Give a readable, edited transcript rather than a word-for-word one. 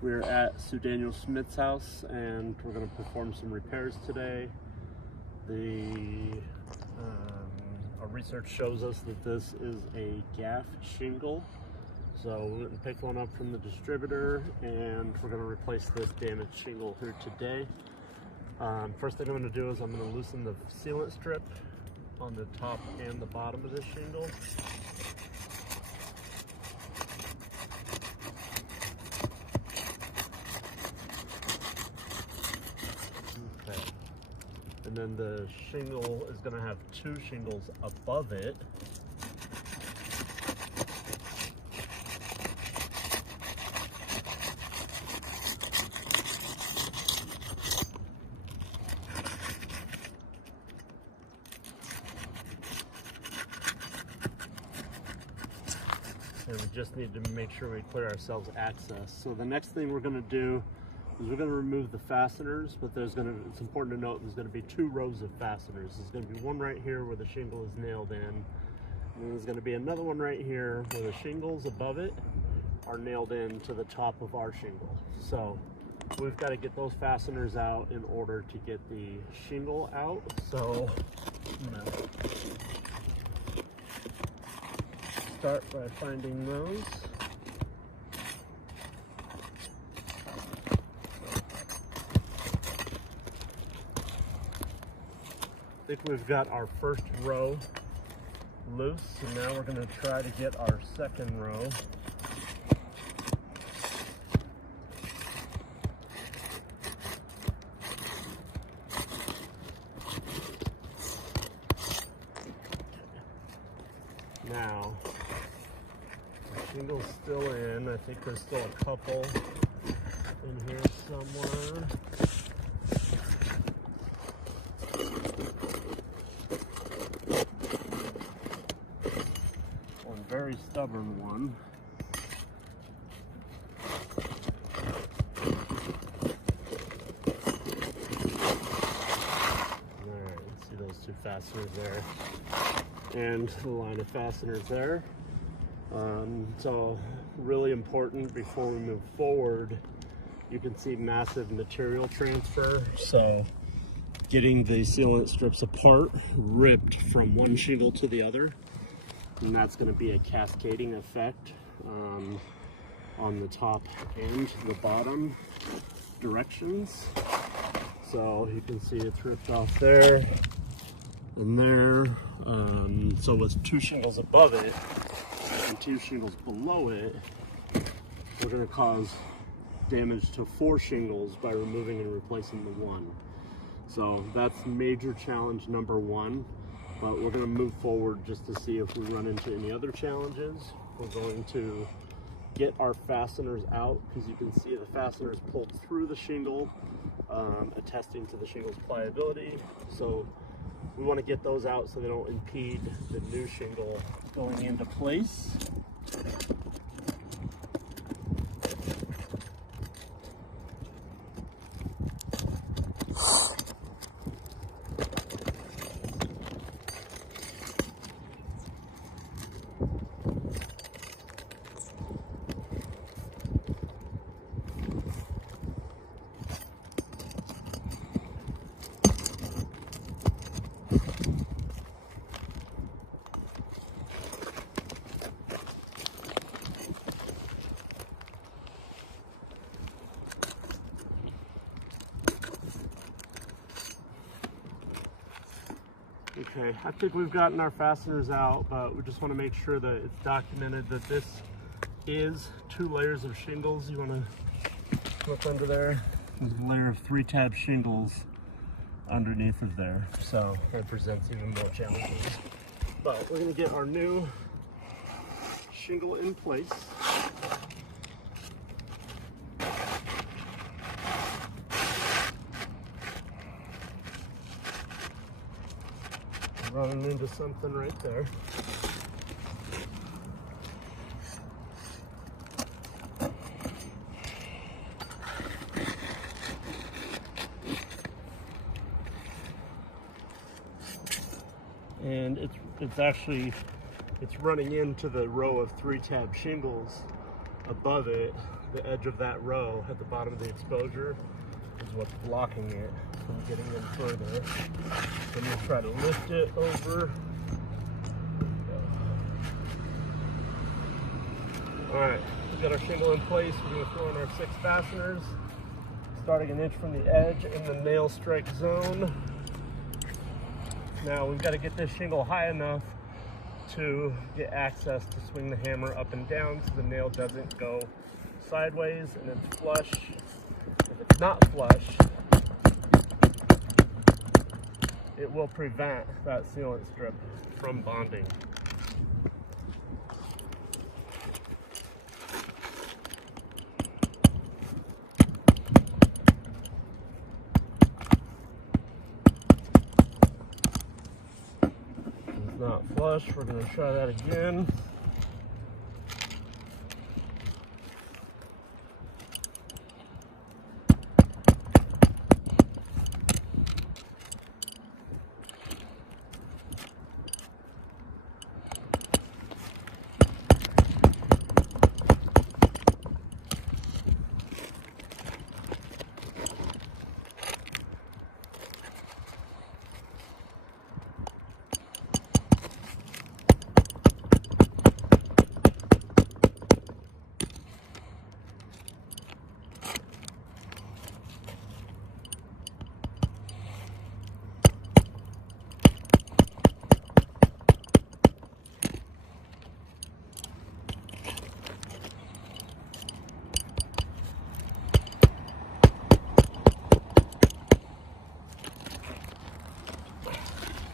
We're at Sue Daniel Schmidt's house and we're going to perform some repairs today. Our research shows us that this is a gaff shingle. So we went and picked one up from the distributor and we're going to replace this damaged shingle here today. First thing I'm going to do is I'm going to loosen the sealant strip on the top and the bottom of this shingle. Okay. And then the shingle is going to have two shingles above it. And we just need to make sure we clear ourselves access. So the next thing we're going to do is we're going to remove the fasteners, but it's important to note there's going to be two rows of fasteners. There's going to be one right here where the shingle is nailed in, and then there's going to be another one right here where the shingles above it are nailed in to the top of our shingle. So we've got to get those fasteners out in order to get the shingle out. So I'm going to start by finding those. I think we've got our first row loose, and now we're going to try to get our second row. Now, the shingle's still in. I think there's still a couple in here somewhere. One very stubborn one. Alright, see those two fasteners there. And the line of fasteners there. So really important before we move forward, you can see massive material transfer. So getting the sealant strips apart, ripped from one shingle to the other, and that's going to be a cascading effect on the top and the bottom directions. So you can see it's ripped off there and there. So with two shingles above it and two shingles below it, we're going to cause damage to four shingles by removing and replacing the one. So that's major challenge number one, but we're going to move forward just to see if we run into any other challenges. We're going to get our fasteners out, because you can see the fasteners pulled through the shingle, attesting to the shingle's pliability. So we want to get those out so they don't impede the new shingle going into place. Okay, I think we've gotten our fasteners out, but we just want to make sure that it's documented that this is two layers of shingles. You want to look under there. There's a layer of 3-tab shingles underneath of there, so that presents even more challenges. But we're going to get our new shingle in place. Running into something right there. And it's running into the row of 3-tab shingles above it, the edge of that row at the bottom of the exposure is what's blocking it from getting in further. So you try to lift it over. All right, we've got our shingle in place. We're going to throw in our 6 fasteners, starting an inch from the edge in the nail strike zone. Now we've got to get this shingle high enough to get access to swing the hammer up and down so the nail doesn't go sideways and it's flush. If it's not flush, it will prevent that sealant strip from bonding. Not flush, we're going to try that again.